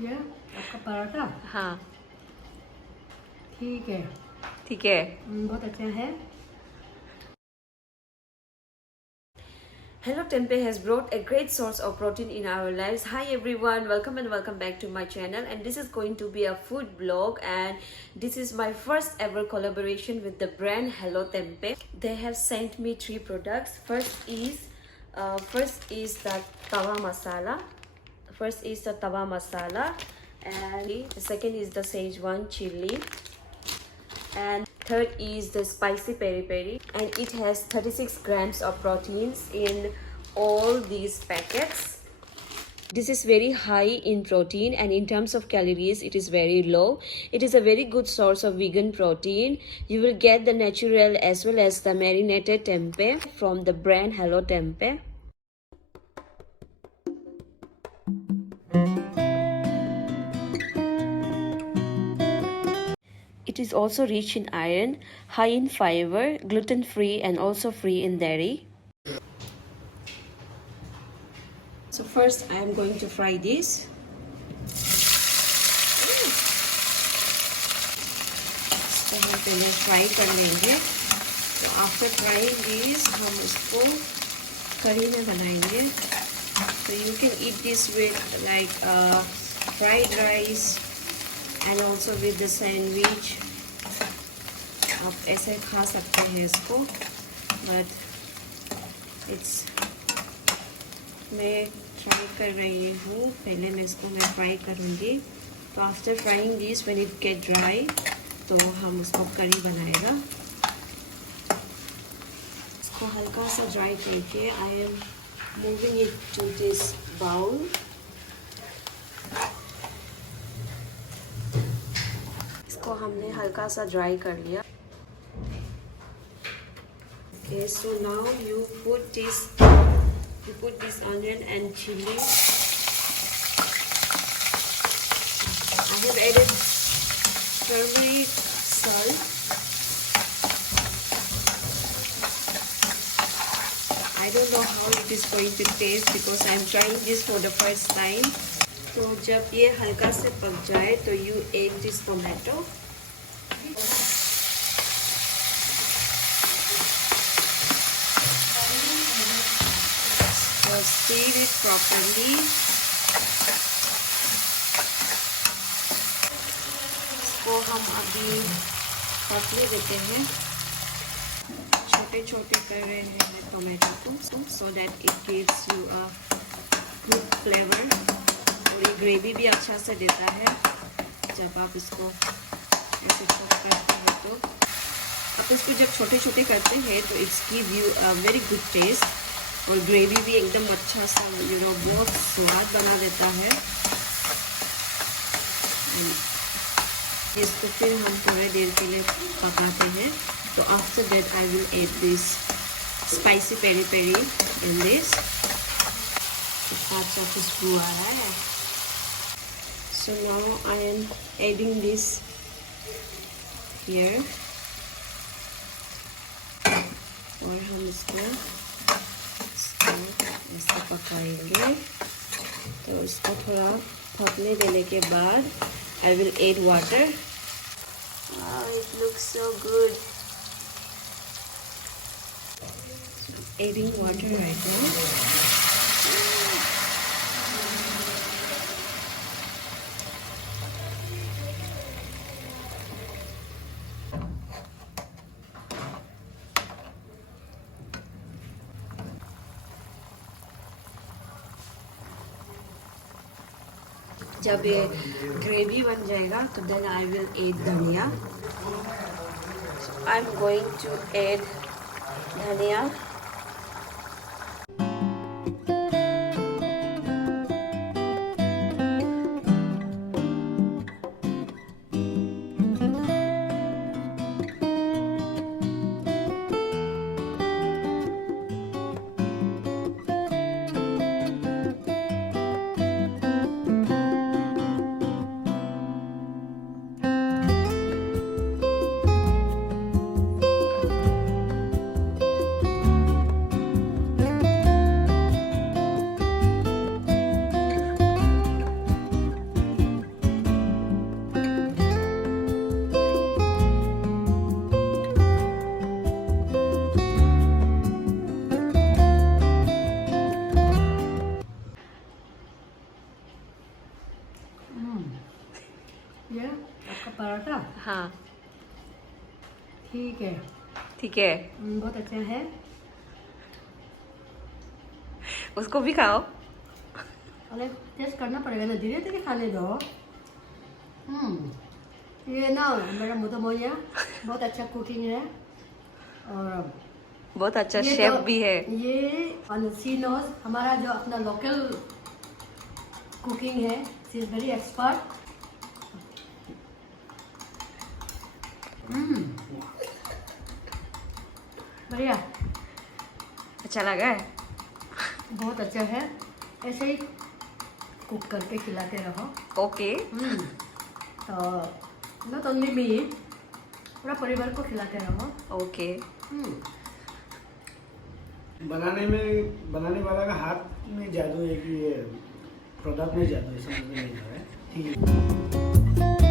ये आपका पराठा हाँ ठीक है। ठीक है। बहुत अच्छा है। Hello, Tempay has brought a great source of protein in our lives. Hi everyone, welcome and welcome back to my channel, and this is going to be a food vlog, and this is my first ever collaboration with the brand Hello Tempay. They have sent me 3 products. First is the tawa masala. First is the tawa masala, and the second is the Szechuan chili, and third is the spicy peri peri, and it has 36 grams of proteins in all these packets. This is very high in protein, and in terms of calories it is very low. It is a very good source of vegan protein. You will get the natural as well as the marinated tempeh from the brand Hello Tempeh. It is also rich in iron, high in fiber, gluten-free, and also free in dairy. So first I am going to fry this. तो हम पहले fry कर लेंगे. तो after frying this हम इसको करी में बनाएंगे. So you can eat this with like fried rice and also with the sandwich. आप ऐसे खा सकते हैं इसको, but it's मैं ट्राई कर रही हूँ. पहले मैं इसको फ्राई करूँगी. तो after frying this when it get dry तो हम उसको करी बनाएगा. इसको हल्का सा ड्राई करके I am moving it to this bowl. इसको हमने हल्का सा ड्राई कर लिया. Okay, so now you put this onion and chili. I have added turmeric, salt. I don't know how it is going to taste because I am trying this for the first time. तो जब ये हल्का से पक जाए तो you add this tomato. Stir it properly. इसको हम अभी पकने देते हैं. छोटे छोटे कर रहे हैं टोमेटो को, so that it gives you a good flavor. और ये ग्रेवी भी अच्छा से देता है जब आप इसको ऐसे चॉप करते हैं. तो आप इसको जब छोटे छोटे करते हैं तो it's give you a very good taste. और ग्रेवी भी एकदम अच्छा सा बहुत स्वाद बना देता है. इसको फिर हम थोड़ी देर के लिए पकाते हैं. तो after that I will add this spicy peri peri in this. अच्छा खुशबू आ रहा है. So now I am adding this here. और हम इसको ऐसे पकाएंगे. तो इसको थोड़ा पकने देने के बाद I will add water. Wow, it looks so good. Adding water right now. जब ये ग्रेवी बन जाएगा तो then I will add dhania. I am going to add dhania. ये आपका पराठा हाँ ठीक है। ठीक है, बहुत अच्छा है। उसको भी खाओ। अरे टेस्ट करना पड़ेगा ना, धीरे धीरे खाने दो। ये ना मेरा मोटा मोया बहुत अच्छा कुकिंग है और बहुत अच्छा ये शेफ तो, भी है। ये सी नोज हमारा जो अपना लोकल कुकिंग है, शी इज वेरी एक्सपर्ट। बढ़िया, अच्छा लगा है? बहुत अच्छा है। ऐसे ही कुक करके खिलाते रहो। ओके। तो नॉट ओनली मी, पूरा परिवार को खिलाते रहो। ओके। बनाने वाला का हाथ में जादू है कि ये प्रोडक्ट में जादू है, समझ में नहीं आ रहा है। ठीक है।